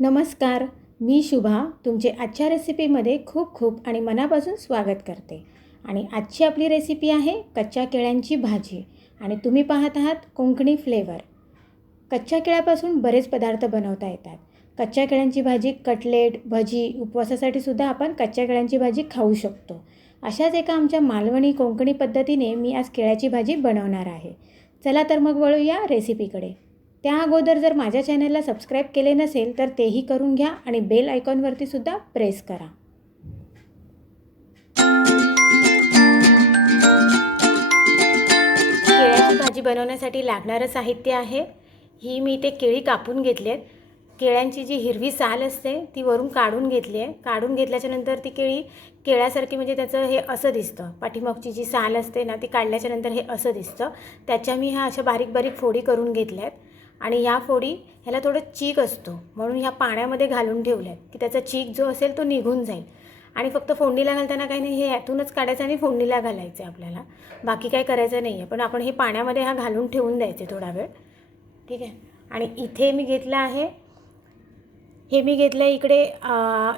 नमस्कार, मी शुभा तुमचे आजच्या रेसिपीमध्ये खूप खूप आणि मनापासून स्वागत करते. आणि आजची आपली रेसिपी आहे कच्च्या केळ्यांची भाजी आणि तुम्ही पाहत आहात कोकणी फ्लेवर. कच्च्या केळ्यापासून बरेच पदार्थ बनवता येतात. कच्च्या केळ्यांची भाजी, कटलेट, भजी, उपवासासाठी सुद्धा आपण कच्च्या केळ्यांची भाजी खाऊ शकतो. अशाच एका आमच्या मालवणी कोकणी पद्धतीने मी आज केळ्याची भाजी बनवणार आहे. चला तर मग वळूया रेसिपीकडे. त्या अगोदर जर माझ्या चॅनलला सबस्क्राईब केले नसेल तर तेही करून घ्या आणि बेल आयकॉनवरती सुद्धा प्रेस करा. केळ्याची भाजी बनवण्यासाठी लागणारं साहित्य आहे, ही मी इथे केळी कापून घेतली आहेत. केळ्यांची जी हिरवी साल असते ती वरून काढून घेतली आहे. काढून घेतल्याच्यानंतर ती केळी केळ्यासारखी म्हणजे त्याचं हे असं दिसतं. पाठीमागची जी साल असते ना ती काढल्याच्यानंतर हे असं दिसतं. त्याच्या मी ह्या अशा बारीक बारीक फोडी करून घेतल्या आहेत. आणि ह्या फोडी ह्याला थोडं चीक असतो म्हणून ह्या पाण्यामध्ये घालून ठेवल्या आहेत की त्याचा चीक जो असेल तो निघून जाईल. आणि फक्त फोडणीला घालताना काही नाही, हे ह्यातूनच काढायचं आणि फोडणीला घालायचं आहे आपल्याला. बाकी काही करायचं नाही आहे, पण आपण हे पाण्यामध्ये हा घालून ठेवून द्यायचे थोडा वेळ. ठीक आहे. आणि इथे मी घेतलं आहे, हे मी घेतलं आहे इकडे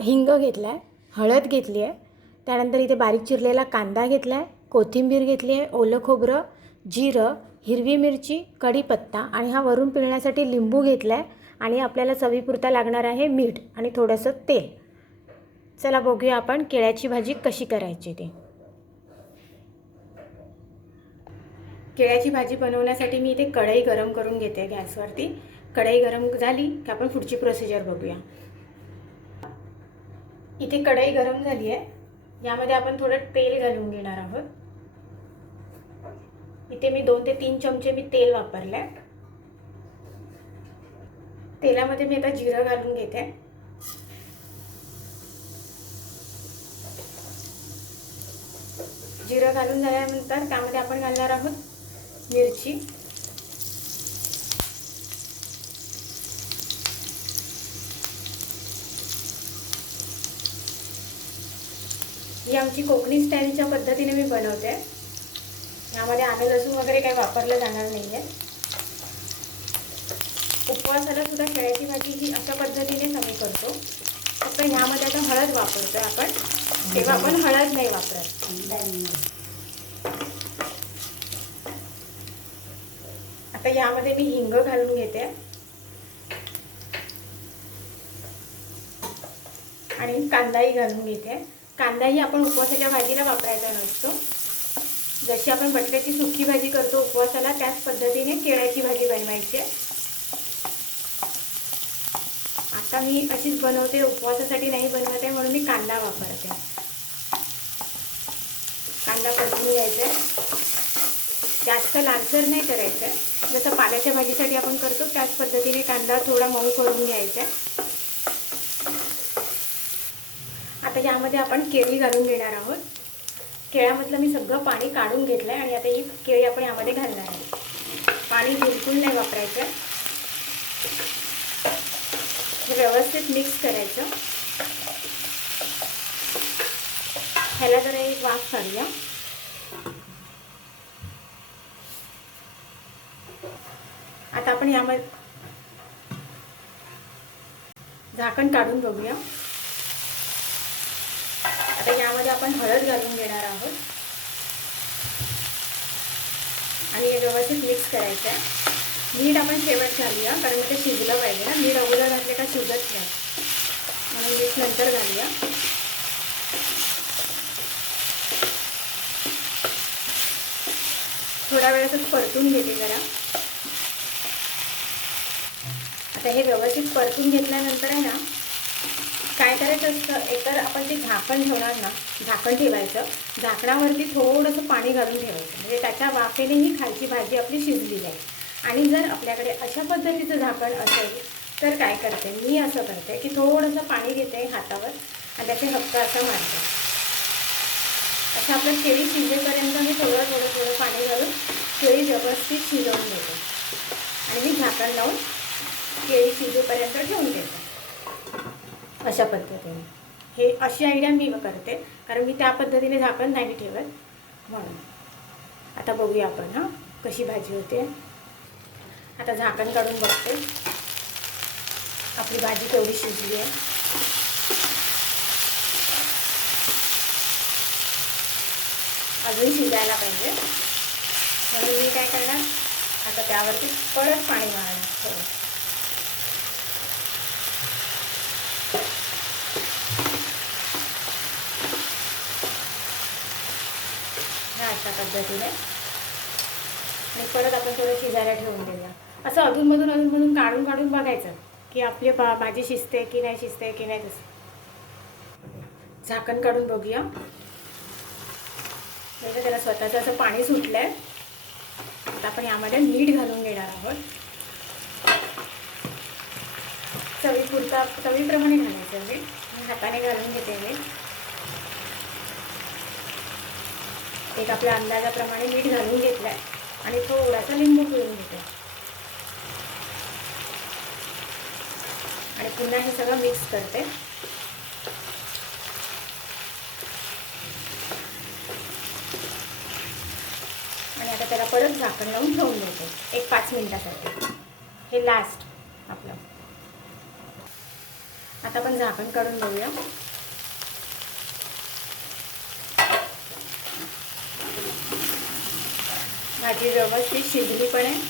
हिंग घेतला आहे, हळद घेतली आहे, त्यानंतर इथे बारीक चिरलेला कांदा घेतला आहे, कोथिंबीर घेतली आहे, ओलं खोबरं, जिरं, हिरवी मिरची, कढीपत्ता आणि हा वरून पिळण्यासाठी लिंबू घेतला आहे. आणि आपल्याला चवीपुरता लागणार आहे मीठ आणि थोडंसं तेल. चला बघूया आपण केळ्याची भाजी कशी करायची ते. केळ्याची भाजी बनवण्यासाठी मी इथे कढई गरम करून घेते गॅसवरती. कढई गरम झाली की आपण पुढची प्रोसिजर बघूया. इथे कढई गरम झाली आहे, यामध्ये आपण थोडं तेल घालून घेणार आहोत. इथे मी 2 ते 3 चमचे मी तेल वापरले. तेलामध्ये मी आता जिरं घालून घेते. जिरं घालून झाल्यानंतर त्यामध्ये आपण घालणार आहोत मिरची, ही आमची कोकणी स्टाईलच्या पद्धतीने मी बनवते. यामध्ये आलं लसूण वगैरे काही वापरलं जाणार नाही आहे. उपवासाला सुद्धा केळ्याची भाजी ही अशा पद्धतीनेच आम्ही करतो. फक्त ह्यामध्ये आता हळद वापरतो आपण, तेव्हा आपण हळद नाही वापरत. आता यामध्ये मी हिंग घालून घेते आणि कांदाही घालून घेते. कांदाही आपण उपवासाच्या भाजीला वापरायचा नसतो. जशी आपण बटाट्याची सुकी भाजी करतो उपवासाला, त्याच पद्धतीने केळ्याची भाजी बनवायची. आता मी अशीच बनवते, उपवासासाठी नाही बनवते म्हणून मी कांदा वापरते. कांदा परतून घ्यायचा आहे, जास्त लालसर नाही करायचं आहे. जसं पाल्याच्या भाजीसाठी आपण करतो त्याच पद्धतीने कांदा थोडा मऊ करून घ्यायचा आहे. आता यामध्ये आपण केळी घालून घेणार आहोत. केळ्यामधलं मी सगळं पाणी काढून घेतलं आहे आणि आता ही केळी आपण यामध्ये घालणार आहे. पाणी बिलकुल नाही वापरायचं. हे व्यवस्थित मिक्स करायचं. ह्याला जरा एक वाफ काढूया. आता आपण यामध्ये झाकण काढून बघूया. आता यामध्ये आपण हळद घालून घेणार आहोत आणि हे व्यवस्थित मिक्स करायचं आहे. मीठ आपण शेवट घालूया, कारण ते शिजलं पाहिजे ना. मीठ अगोदर घातले का शिजत नाही, म्हणून मीठ नंतर घालूया. थोडा वेळ असं परतून घेते जरा. आता हे व्यवस्थित परतून घेतल्यानंतर आहे ना, काय करायचं असतं, एकतर आपण ते झाकण ठेवणार ना, झाकण ठेवायचं. झाकणावरती थोडंसं पाणी घालून ठेवायचं, म्हणजे त्याच्या वाफेने ही खालची भाजी आपली शिजली जाईल. आणि जर आपल्याकडे अशा पद्धतीचं झाकण असेल तर काय करते मी, असं करते की थोडंसं पाणी घेते हातावर आणि त्याचे हक्का असं मारते. असं आपलं केळी शिजेपर्यंत मी थोडं थोडं थोडं पाणी घालून केळी व्यवस्थित शिजवून घेते आणि मी झाकण लावून केळी शिजेपर्यंत ठेवून देते. अशा पद्धतीने हे अशी आयडिया मी करते, कारण मी त्या पद्धतीने झाकण नाही ठेवत म्हणून. आता बघूया आपण कशी भाजी होते. आता झाकण काढून बघते. आपली भाजी केवढी शिजली आहे. अजून शिजायला पाहिजे, म्हणून मी काय करणार, आता त्यावरती परत पाणी मारणार थोडं. ह्या अशा पद्धतीने आणि परत आपण थोडं शिजायला ठेवून देऊया. असं अधूनमधून काढून काढून बघायचं की आपली भाजी शिजते की नाही, शिजते की नाही. तसं झाकण काढून बघूया. म्हणजे त्याला स्वतःचं असं पाणी सुटलं आहे. आता आपण यामध्ये मीठ घालून घेणार आहोत. चवीप्रमाणे घालायचं मीठ. हाताने घालून घेते मी. एक आपल्या अंदाजाप्रमाणे मीठ घालून घेतलं आहे आणि थोडासा लिंबू पिळून घेते आणि पुन्हा हे सगळं मिक्स करते. आणि आता त्याला परत झाकण लावून ठेवून देते एक 5 मिनिटासाठी. हे लास्ट आपलं. आता आपण झाकण काढून बघूया. भाजी व्यवस्थित शिजली पण आहे.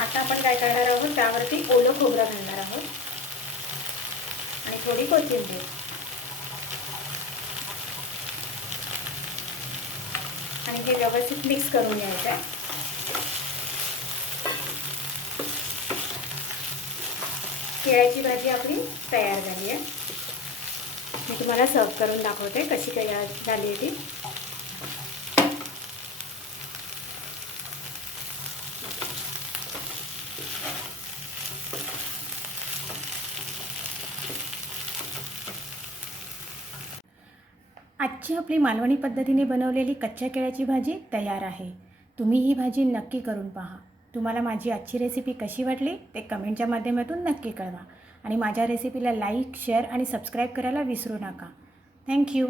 आता आपण काय करणार आहोत, त्यावरती ओलं खोबरं घालणार आहोत आणि थोडी कोथिंबीर. आणि हे व्यवस्थित मिक्स करून घ्यायचं आहे. केळ्याची भाजी आपली तयार झाली आहे. मी तुम्हाला सर्व करून दाखवते कशी तयार झाली आहे ती. आजची आपली मालवणी पद्धतीने बनवलेली कच्च्या केळ्याची भाजी तयार आहे. तुम्ही ही भाजी नक्की करून पहा. तुम्हाला माझी आजची रेसिपी कशी वाटली ते कमेंटच्या माध्यमातून नक्की कळवा. आणि माझ्या रेसिपीला लाईक, शेअर आणि सबस्क्राईब करायला विसरू नका. थँक्यू.